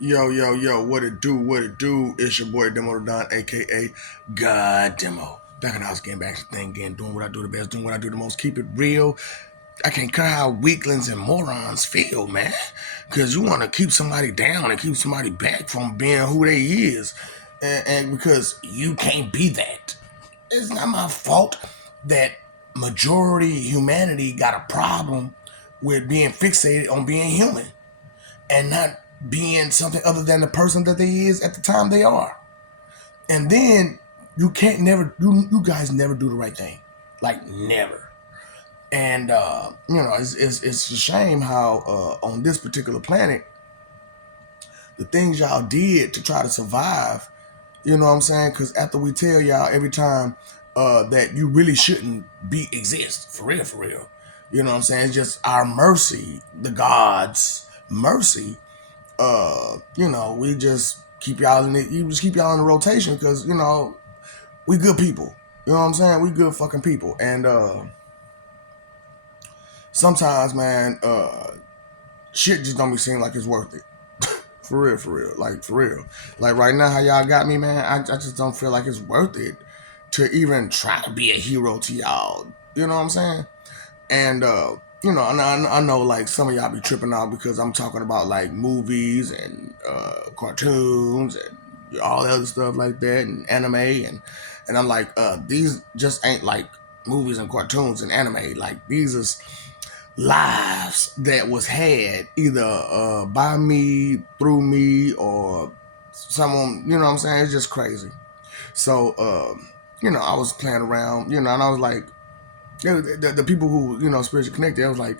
Yo, yo, yo, what it do, what it do? It's your boy Demo Don, aka God Demo. Back in the house again, back to the thing again, doing what I do the best, doing what I do the most, keep it real. I can't care how weaklings and morons feel, man. Cause you wanna keep somebody down and keep somebody back from being who they is. And because you can't be that. It's not my fault that majority humanity got a problem with being fixated on being human and not being something other than the person that they is at the time they are. And then you can't never you guys never do the right thing. Like never. And it's a shame how on this particular planet the things y'all did to try to survive, you know what I'm saying? Because after we tell y'all every time that you really shouldn't be exist, for real. You know what I'm saying? It's just our mercy, the God's mercy. We just keep y'all in it. You just keep y'all in the rotation because we good people. You know what I'm saying? We good fucking people. And sometimes, man, shit just don't be seem like it's worth it. For real, like for real. Like right now, how y'all got me, man. I just don't feel like it's worth it to even try to be a hero to y'all. You know what I'm saying? And and I know like some of y'all be tripping out because I'm talking about like movies and cartoons and all the other stuff like that and anime and I'm like these just ain't like movies and cartoons and anime. Like these is lives that was had either by me, through me, or someone. You know what I'm saying? It's just crazy. So I was playing around, and I was like, the people who spiritually connected, I was like,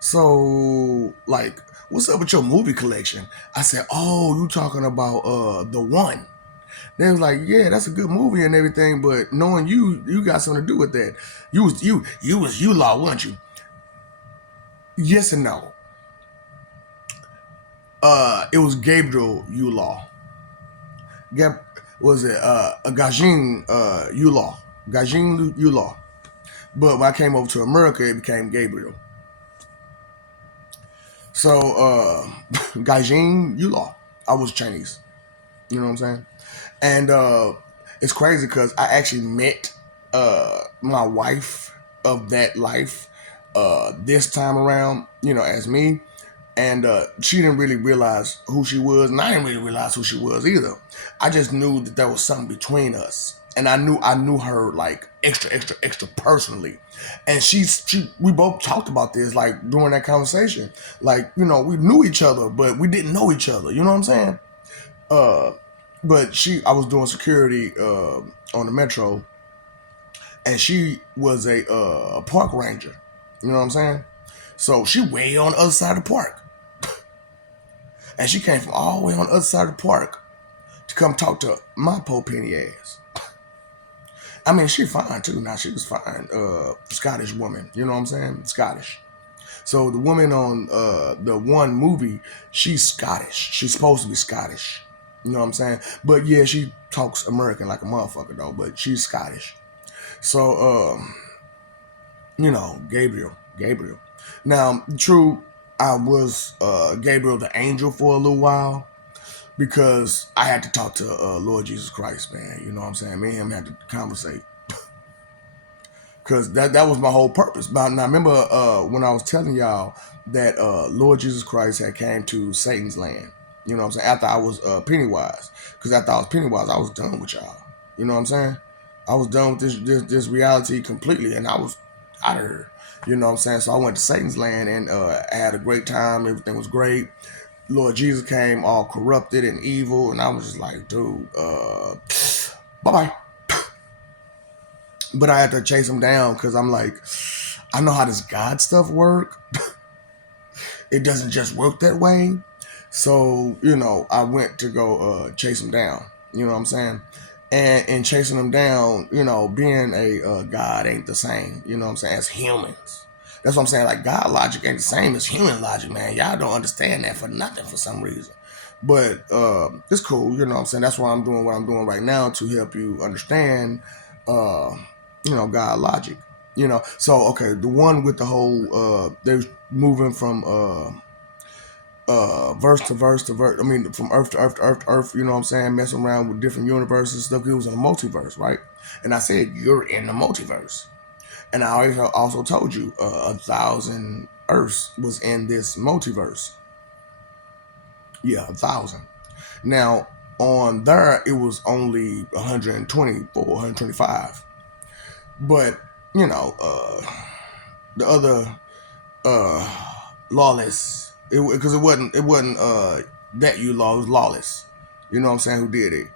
so like, what's up with your movie collection? I said, oh, you talking about the one? They was like, yeah, that's a good movie and everything, but knowing you got something to do with that. You was law, weren't you? Yes and no. It was Gabriel Law. Gab was it a Gajin Law? Gajin Law. But when I came over to America, it became Gabriel. So Gaijin Yulaw. I was Chinese. You know what I'm saying? And it's crazy because I actually met my wife of that life this time around, as me. And she didn't really realize who she was, and I didn't really realize who she was either. I just knew that there was something between us, and I knew her like extra, extra, extra personally. And we both talked about this like during that conversation. Like we knew each other, but we didn't know each other. You know what I'm saying? Uh, but I was doing security on the metro, and she was a park ranger. You know what I'm saying? So she way on the other side of the park. And she came from all the way on the other side of the park to come talk to my Pope Penny ass. I mean, she fine too. Now she was fine. Scottish woman. You know what I'm saying? Scottish. So the woman on the one movie, she's Scottish. She's supposed to be Scottish. You know what I'm saying? But yeah, she talks American like a motherfucker though. But she's Scottish. So Gabriel. Now, true, I was Gabriel the angel for a little while because I had to talk to Lord Jesus Christ, man. You know what I'm saying? Me and him had to conversate because that was my whole purpose. But now remember when I was telling y'all that Lord Jesus Christ had came to Satan's land. You know what I'm saying? After I was Pennywise, because after I was Pennywise, I was done with y'all. You know what I'm saying? I was done with this reality completely, and I was out of here. You know what I'm saying? So I went to Satan's land and I had a great time. Everything was great. Lord Jesus came all corrupted and evil, and I was just like, dude, bye bye. But I had to chase him down because I'm like, I know how this God stuff work. It doesn't just work that way. So, I went to go chase him down. You know what I'm saying? And in chasing him down, being a God ain't the same. You know what I'm saying? As humans. That's what I'm saying. Like, God logic ain't the same as human logic, man. Y'all don't understand that for nothing for some reason. But it's cool. You know what I'm saying? That's why I'm doing what I'm doing right now to help you understand, uh, God logic. So, okay, the one with the whole, they're moving from verse to verse to verse. I mean, from earth to earth to earth to earth. You know what I'm saying? Messing around with different universes and stuff. It was in a multiverse, right? And I said, you're in the multiverse. And I also told you 1,000 Earths was in this multiverse. Yeah, 1,000. Now on there, it was only 124, 125. But you know, the other lawless, because it wasn't that you law, it was lawless. You know what I'm saying? Who did it?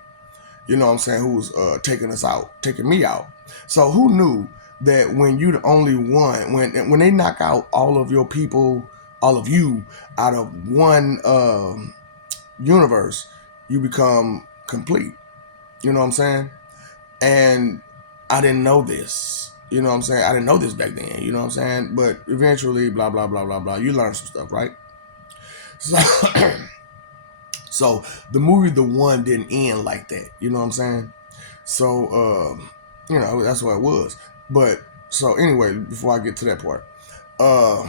You know what I'm saying? Who was taking us out, taking me out. So who knew that when you the only one, when they knock out all of your people, all of you out of one universe, you become complete. You know what I'm saying? And I didn't know this. You know what I'm saying? I didn't know this back then. You know what I'm saying? But eventually, blah blah blah blah blah. You learn some stuff, right? So, so the movie The One didn't end like that. You know what I'm saying? So, that's what it was. But so anyway, before I get to that part, uh,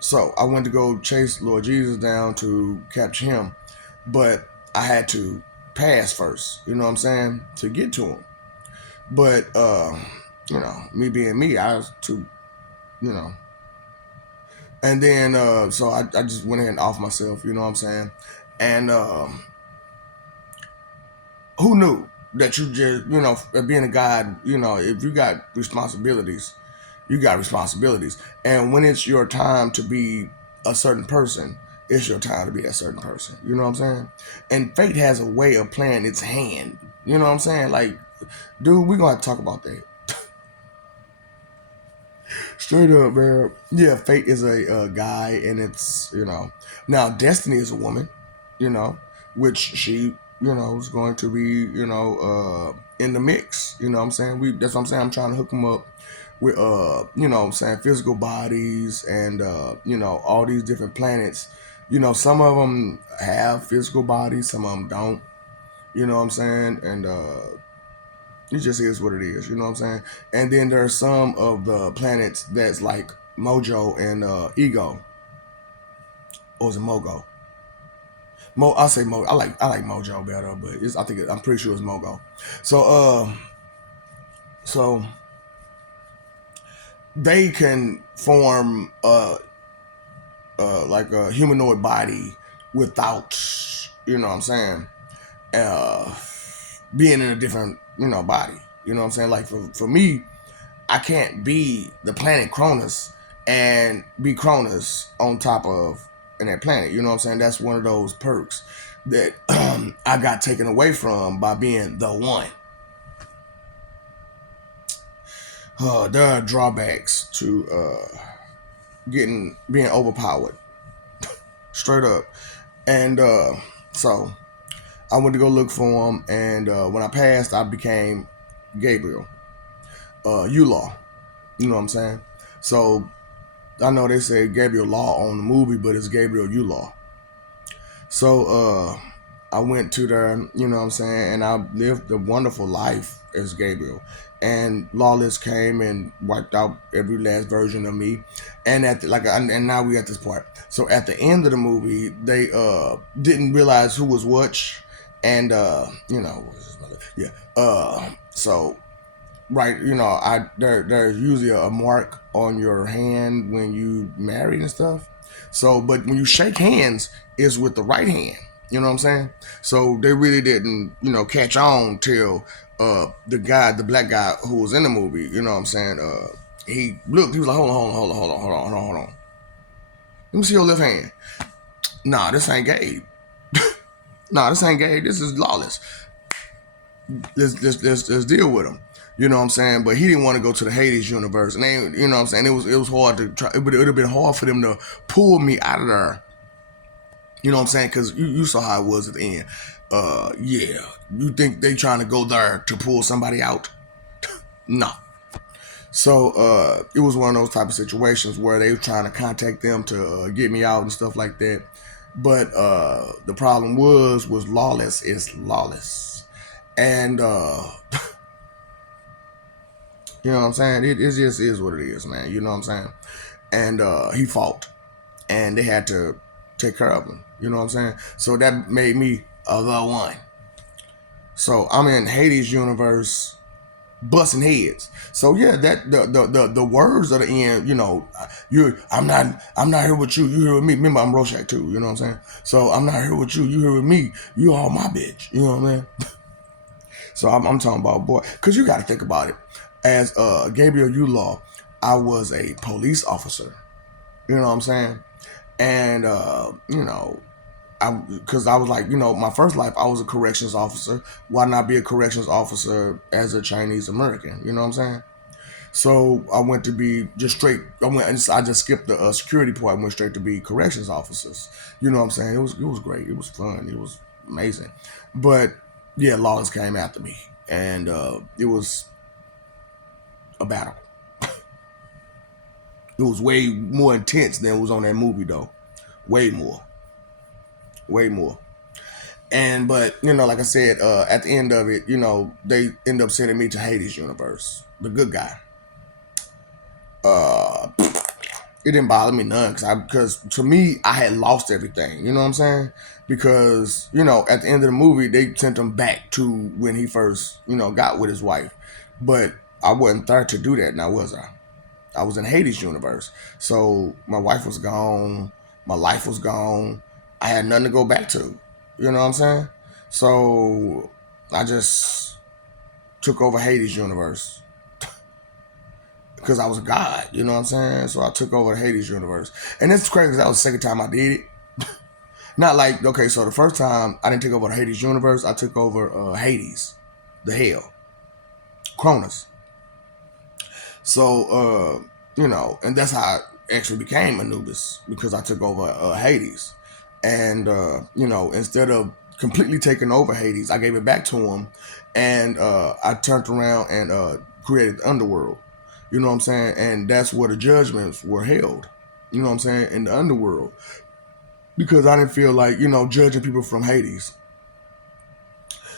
so I went to go chase Lord Jesus down to capture him, but I had to pass first. You know what I'm saying, to get to him. But me being me, I was too, you know. And then so I just went ahead and off myself. You know what I'm saying, and who knew that you just, being a God, if you got responsibilities, you got responsibilities. And when it's your time to be a certain person, it's your time to be a certain person. You know what I'm saying? And fate has a way of playing its hand. You know what I'm saying? Like, dude, we're going to talk about that. Straight up, man. Yeah, fate is a guy, and it's, now destiny is a woman, you know, which she, is going to be, in the mix. You know what I'm saying? That's what I'm saying. I'm trying to hook them up with, what I'm saying, physical bodies and, all these different planets. Some of them have physical bodies, some of them don't. You know what I'm saying? And it just is what it is. You know what I'm saying? And then there are some of the planets that's like Mojo and Ego, or is it Mogo? I say Mo. I like Mojo better, but I'm pretty sure it's Mogo. So so they can form like a humanoid body without, what I'm saying, uh being in a different, body. You know what I'm saying? Like for me, I can't be the planet Cronus and be Cronus on top of in that planet. You know what I'm saying? That's one of those perks that I got taken away from by being the one. There are drawbacks to being overpowered, straight up. And so I went to go look for him, and when I passed, I became Gabriel, Law. You know what I'm saying? So I know they say Gabriel Law on the movie, but it's Gabriel Law. So I went to there, you know what I'm saying, and I lived a wonderful life as Gabriel. And Lawless came and wiped out every last version of me. And and now we at this part. So at the end of the movie, they didn't realize who was which, and yeah. So right, there's usually a mark on your hand when you married and stuff. So, but when you shake hands, is with the right hand. You know what I'm saying? So they really didn't, catch on till the black guy who was in the movie. You know what I'm saying? He looked. He was like, hold on. Let me see your left hand. Nah, this ain't Gabe. Nah, this ain't Gabe. This is Lawless. Let's deal with him. You know what I'm saying? But he didn't want to go to the Hades universe, and you know what I'm saying? It was hard to try. It would have been hard for them to pull me out of there. You know what I'm saying? Because you saw how it was at the end. Yeah. You think they trying to go there to pull somebody out? No. So it was one of those type of situations where they were trying to contact them to get me out and stuff like that. But the problem was Lawless is lawless, and you know what I'm saying? It just is what it is, man. You know what I'm saying? And he fought, and they had to. take care of them. You know what I'm saying? So that made me the one. So I'm in Hades universe, busting heads. So yeah, that the words of the end, I'm not here with you, you here with me. Remember, I'm Rorschach too, you know what I'm saying? So I'm not here with you, you here with me, you all my bitch, you know what I mean? So I'm talking about, boy, because you got to think about it. As Gabriel Law, I was a police officer, you know what I'm saying? And because I was like, my first life, I was a corrections officer. Why not be a corrections officer as a Chinese American? You know what I'm saying? So I went to be just straight. I just skipped the security part. I went straight to be corrections officers. You know what I'm saying? It was great. It was fun. It was amazing. But yeah, Lawless came after me, and it was a battle. It was way more intense than it was on that movie, though. Way more. Way more. But like I said, at the end of it, they end up sending me to Hades universe, the good guy. It didn't bother me none because to me I had lost everything. You know what I'm saying? Because at the end of the movie they sent him back to when he first got with his wife, but I wasn't there to do that. Now was I? I was in Hades universe, so my wife was gone, my life was gone. I had nothing to go back to. You know what I'm saying? So I just took over Hades universe because I was a god. You know what I'm saying? So I took over the Hades universe, and it's crazy because that was the second time I did it. Not like, okay, so the first time I didn't take over the Hades universe, I took over Hades, the hell, Cronus. So and that's how I actually became Anubis, because I took over Hades, and instead of completely taking over Hades, I gave it back to him, and I turned around and created the underworld. You know what I'm saying? And that's where the judgments were held. You know what I'm saying? In the underworld, because I didn't feel like judging people from Hades.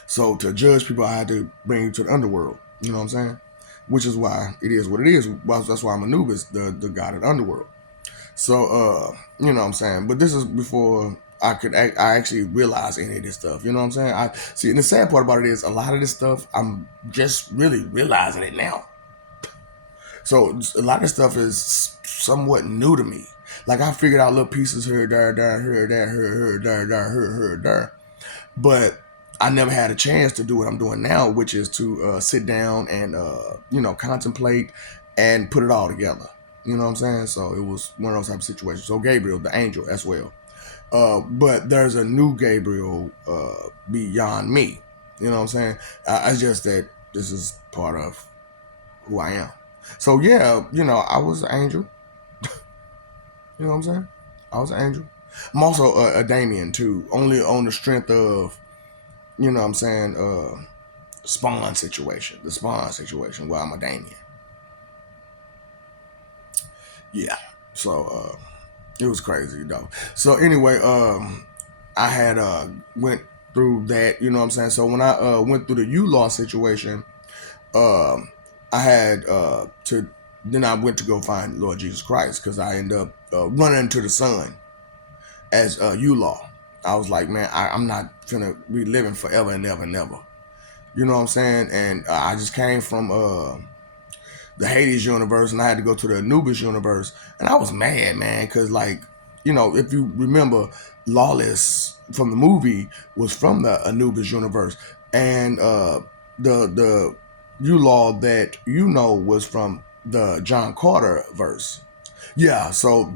So to judge people, I had to bring you to the underworld. You know what I'm saying? Which is why it is what it is. That's why I'm Anubis, the god of the underworld. So you know what I'm saying? But this is before I actually realized any of this stuff. You know what I'm saying? I see, and the sad part about it is a lot of this stuff I'm just really realizing it now. So a lot of stuff is somewhat new to me. Like I figured out little pieces here, there, here, there, here, there. But I never had a chance to do what I'm doing now, which is to sit down and contemplate and put it all together. You know what I'm saying? So it was one of those type of situations. So Gabriel, the angel, as well. But there's a new Gabriel beyond me. You know what I'm saying? It's just that this is part of who I am. So yeah, I was an angel. You know what I'm saying? I was an angel. I'm also a Damien too, only on the strength of what I'm saying, the Spawn situation where I'm a Damien. Yeah. So it was crazy though. So anyway, I had went through that, you know what I'm saying? So when I went through the Law situation, um I had to then I went to go find Lord Jesus Christ, because I ended up running into the sun as Law. I was like, man, I'm not gonna be living forever and ever and ever. You know what I'm saying? And I just came from the Hades universe, and I had to go to the Anubis universe, and I was mad, man, because if you remember, Lawless from the movie was from the Anubis universe, and the Law that was from the John Carter verse. Yeah, so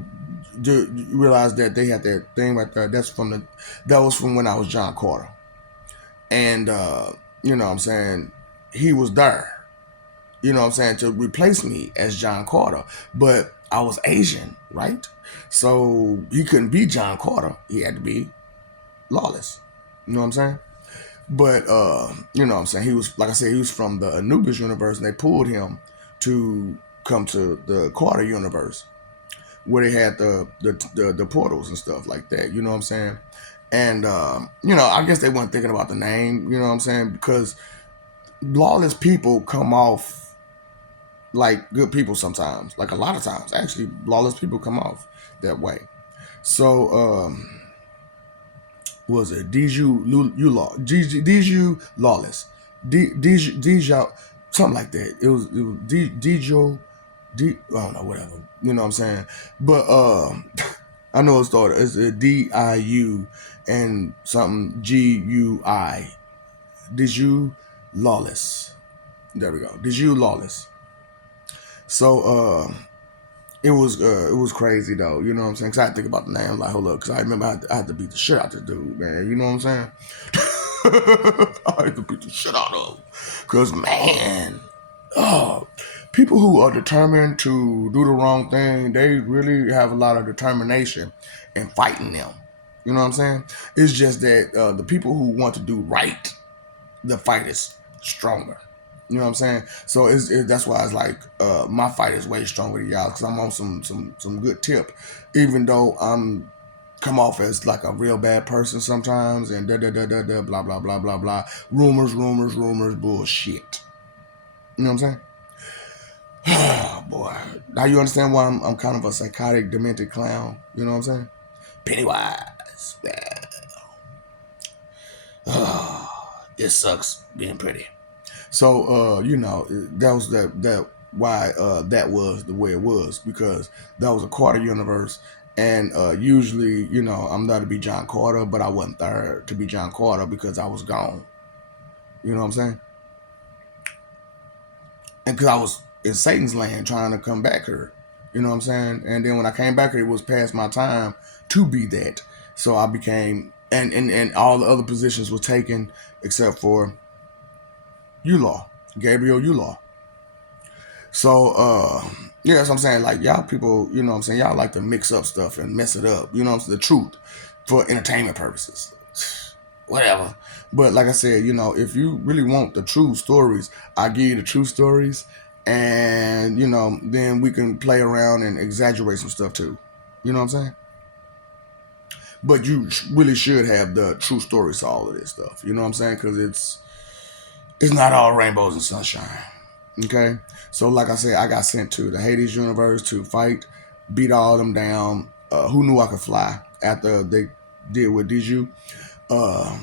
do you realize that they had that thing right there? That was from when I was John Carter, and you know what I'm saying, he was there, you know what I'm saying, to replace me as John Carter. But I was Asian, right? So he couldn't be John Carter. He had to be Lawless. You know what I'm saying? But you know what I'm saying, he was, like I said, he was from the Anubis universe, and they pulled him to come to the Carter universe, where they had the portals and stuff like that. You know what I'm saying? And I guess they weren't thinking about the name. You know what I'm saying? Because lawless people come off like good people sometimes. Like a lot of times, actually, lawless people come off that way. So was it Diju Law, Diju Lawless, Diju something like that. It was Diju I don't know, whatever. You know what I'm saying? But I know it started. It's a Diu and something Gui. Diju Lawless. There we go. Diju Lawless. So it was crazy though. You know what I'm saying? Cause I had to think about the name. Like, hold up, cause I remember I had to beat the shit out this dude, man. You know what I'm saying? I had to beat the shit out of him. Cause man, oh, people who are determined to do the wrong thing, they really have a lot of determination in fighting them. You know what I'm saying? It's just that the people who want to do right, the fight is stronger. You know what I'm saying? So that's why it's like my fight is way stronger than y'all because I'm on some good tip, even though I'm come off as like a real bad person sometimes and blah blah blah blah blah rumors bullshit. You know what I'm saying? Oh boy, now you understand why I'm kind of a psychotic, demented clown. You know what I'm saying? Pennywise. It sucks being pretty. So that was that why that was the way it was because that was a Carter universe, and usually I'm there to be John Carter, but I wasn't there to be John Carter because I was gone. You know what I'm saying? And because I was in Satan's land trying to come back here. You know what I'm saying? And then when I came back here, it was past my time to be that. So I became and all the other positions were taken except for Law, Gabriel Law. So yeah, that's what I'm saying. Like y'all people, you know what I'm saying, y'all like to mix up stuff and mess it up, you know what I'm saying, the truth for entertainment purposes. Whatever. But like I said, if you really want the true stories, I give you the true stories and then we can play around and exaggerate some stuff too. You know what I'm saying? But you really should have the true stories to all of this stuff. You know what I'm saying? Because it's not all rainbows and sunshine. Okay, so like I said, I got sent to the Hades universe to fight, beat all of them down. Who knew I could fly after they did what did you? Uh,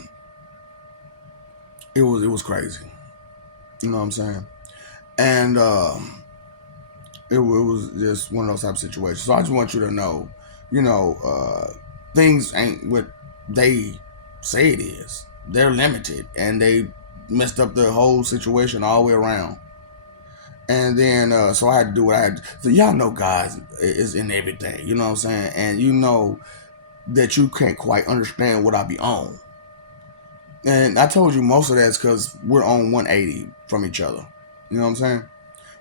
it was crazy. You know what I'm saying? And it was just one of those type of situations. So I just want you to know, things ain't what they say it is. They're limited, and they messed up the whole situation all the way around. And then, so I had to do what I had to. So y'all know God is in everything. You know what I'm saying? And you know that you can't quite understand what I be on. And I told you most of that's because we're on 180 from each other. You know what I'm saying?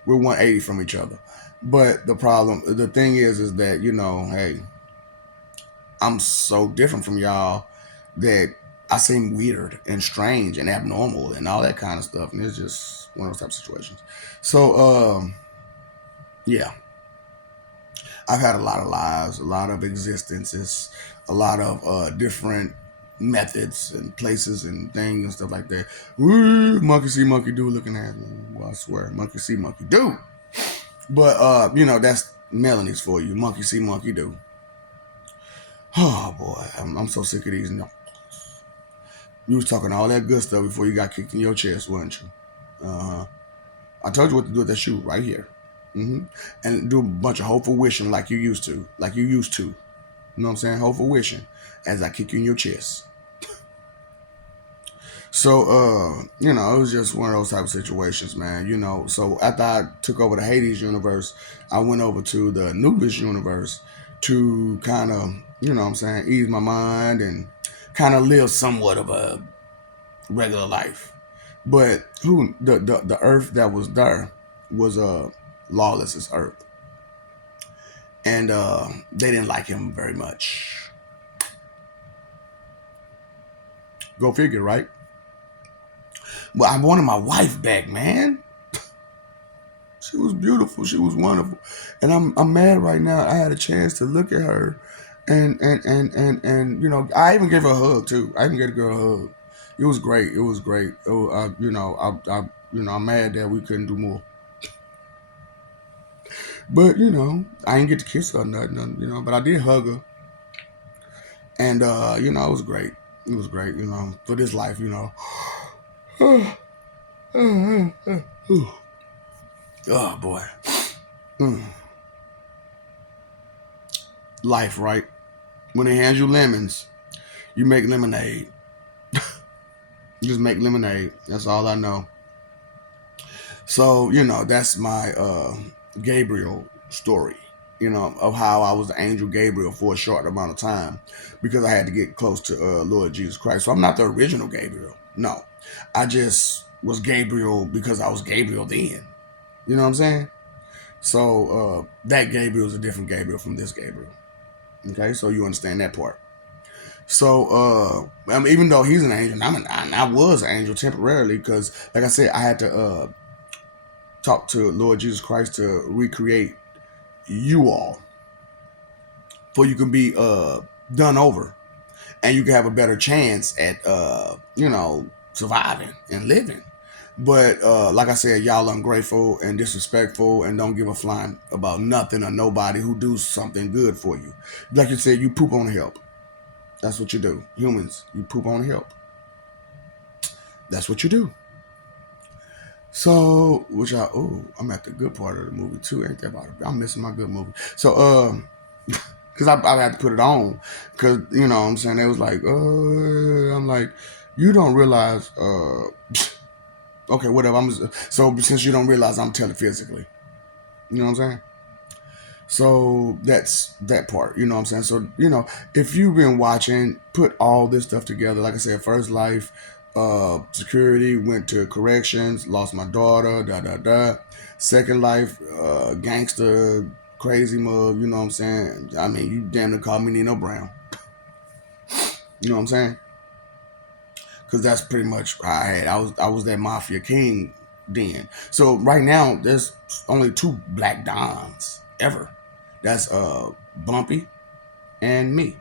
We're 180 from each other. But the thing is that, hey, I'm so different from y'all that I seem weird and strange and abnormal and all that kind of stuff. And it's just one of those type of situations. So, yeah. I've had a lot of lives, a lot of existences, a lot of different methods and places and things and stuff like that. Woo, monkey see, monkey do looking at me. Well, I swear, monkey see, monkey do. But that's Melanie's for you. Monkey see, monkey do. Oh boy, I'm so sick of these. No. You was talking all that good stuff before you got kicked in your chest, weren't you? Uh-huh. I told you what to do with that shoe right here. And do a bunch of hopeful wishing like you used to. Like you used to. You know what I'm saying? Hopeful wishing as I kick you in your chest. So, it was just one of those type of situations, man. So after I took over the Hades universe, I went over to the Anubis universe to kind of, what I'm saying, ease my mind and kind of live somewhat of a regular life. But the earth that was there was lawless as earth. And they didn't like him very much. Go figure, right? But I wanted my wife back, man. She was beautiful. She was wonderful. And I'm mad right now. I had a chance to look at her and I even gave her a hug too. I even gave the girl a hug. It was great. It was great. I'm mad that we couldn't do more. But I didn't get to kiss her or nothing, but I did hug her. And it was great. It was great, for this life, Oh boy. Mm. Life, right? When they hand you lemons, you make lemonade. You just make lemonade. That's all I know. So, that's my Gabriel story, of how I was the angel Gabriel for a short amount of time because I had to get close to Lord Jesus Christ. So I'm not the original Gabriel. No. I just was Gabriel because I was Gabriel then. You know what I'm saying? So that Gabriel is a different Gabriel from this Gabriel. Okay, so you understand that part. So, even though he's an angel, I was an angel temporarily because, like I said, I had to talk to Lord Jesus Christ to recreate you all, for you can be done over, and you can have a better chance at surviving and living. But like I said, y'all ungrateful and disrespectful and don't give a flying about nothing or nobody who do something good for you. Like you said, you poop on help. That's what you do. Humans, you poop on help. That's what you do. So, I'm at the good part of the movie too. Ain't that about it? I'm missing my good movie. So, because I had to put it on, because what I'm saying, they was like, I'm like, you don't realize, okay, whatever. So since you don't realize, I'm telling physically. You know what I'm saying? So that's that part. You know what I'm saying? So if you've been watching, put all this stuff together. Like I said, first life, security, went to corrections, lost my daughter, da da da. Second life, gangster, crazy mug. You know what I'm saying? I mean, you damn near called me Nino Brown. You know what I'm saying? Because that's pretty much how I had. I was that mafia king then. So right now, there's only two black dons ever. That's Bumpy and me.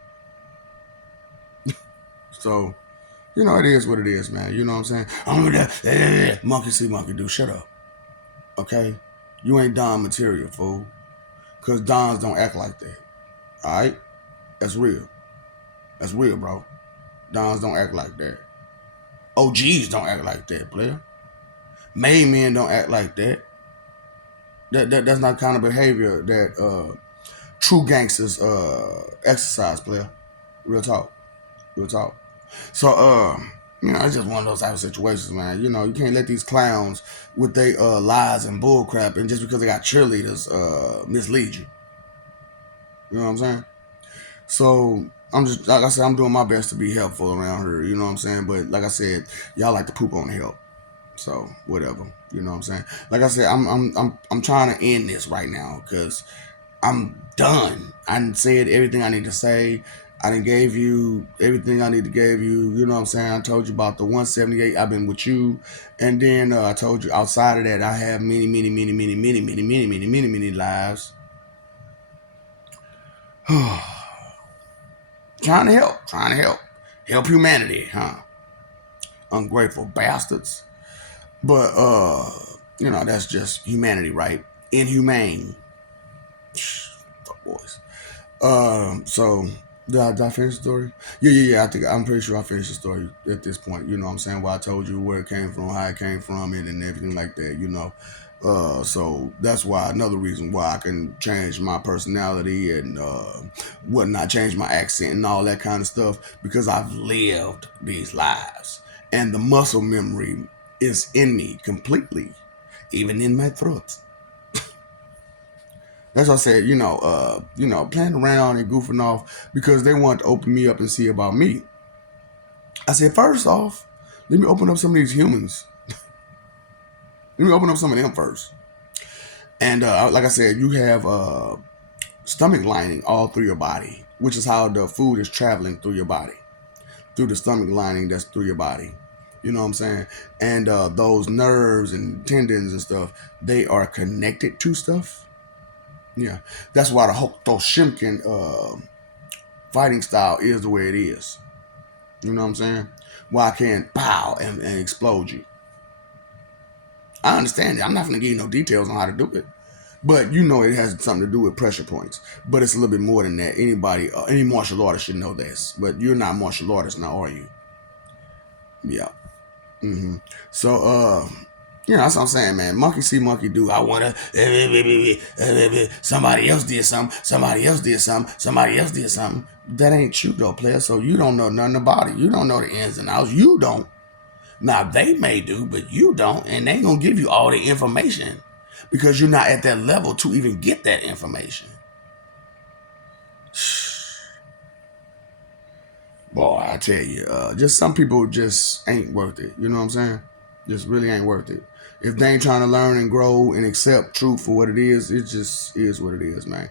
So, it is what it is, man. You know what I'm saying? Monkey see, monkey do. Shut up. Okay? You ain't Don material, fool. Because Dons don't act like that. Alright? That's real. That's real, bro. Dons don't act like that. OGs don't act like that, player. Made men don't act like that. That's not kind of behavior that true gangsters exercise, player. Real talk. Real talk. So, it's just one of those type of situations, man. You can't let these clowns with their lies and bullcrap, and just because they got cheerleaders mislead you. You know what I'm saying? So, I'm just, like I said, I'm doing my best to be helpful around here. You know what I'm saying? But like I said, y'all like to poop on the help. So whatever. You know what I'm saying? Like I said, I'm trying to end this right now because I'm done. I done said everything I need to say. I done gave you everything I need to give you. You know what I'm saying? I told you about the 178. I've been with you. And then I told you outside of that, I have many, many, many, many, many, many, many, many, many, many lives. Trying to help. Trying to help. Help humanity, huh? Ungrateful bastards. But, that's just humanity, right? Inhumane. Fuck boys. So did I finish the story? Yeah. I'm pretty sure I finished the story at this point. You know what I'm saying? Where I told you where it came from, how it came from, and everything like that. So that's why another reason why I can change my personality and whatnot, change my accent and all that kind of stuff because I've lived these lives, and the muscle memory is in me completely, even in my throat. That's why I said, playing around and goofing off because they want to open me up and see about me. I said, first off, let me open up some of these humans. Let me open up some of them first. And like I said, you have stomach lining all through your body, which is how the food is traveling through your body, through the stomach lining that's through your body. You know what I'm saying? And those nerves and tendons and stuff, they are connected to stuff. Yeah, that's why the Hokuto fighting style is the way it is. You know what I'm saying? Why I can't pow and explode you. I understand it. I'm not going to give you no details on how to do it. But you know it has something to do with pressure points. But it's a little bit more than that. Anybody, any martial artist should know this. But you're not martial artist now, are you? Yeah. hmm So, that's what I'm saying, man. Monkey see, monkey do. I wanna. Somebody else did something. Somebody else did something. Somebody else did something. That ain't you though, player. So you don't know nothing about it. You don't know the ins and outs. You don't. Now they may do, but you don't, and they ain't gonna give you all the information because you're not at that level to even get that information. Boy, I tell you, just some people just ain't worth it. You know what I'm saying? Just really ain't worth it. If they ain't trying to learn and grow and accept truth for what it just is what it is, man.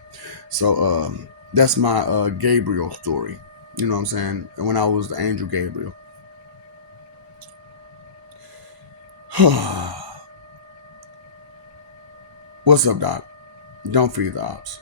So that's my Gabriel story. You know what I'm saying? When I was the angel Gabriel. What's up, Doc? Don't feed the ops.